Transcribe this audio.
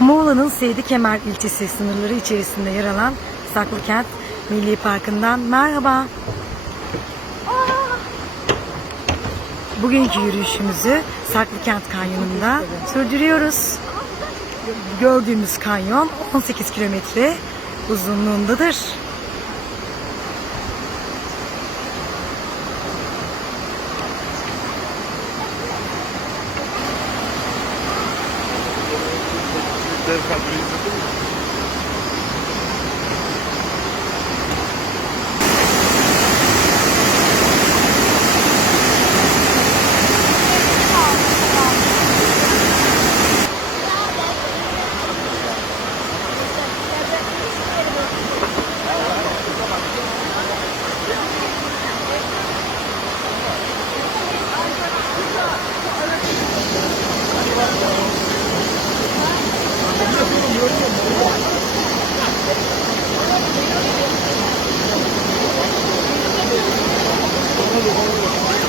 Muğla'nın Seydi Kemer ilçesi sınırları içerisinde yer alan Saklıkent Milli Parkı'ndan merhaba. Bugünkü yürüyüşümüzü Saklıkent Kanyonu'nda sürdürüyoruz. Gördüğümüz kanyon 18 kilometre uzunluğundadır. державної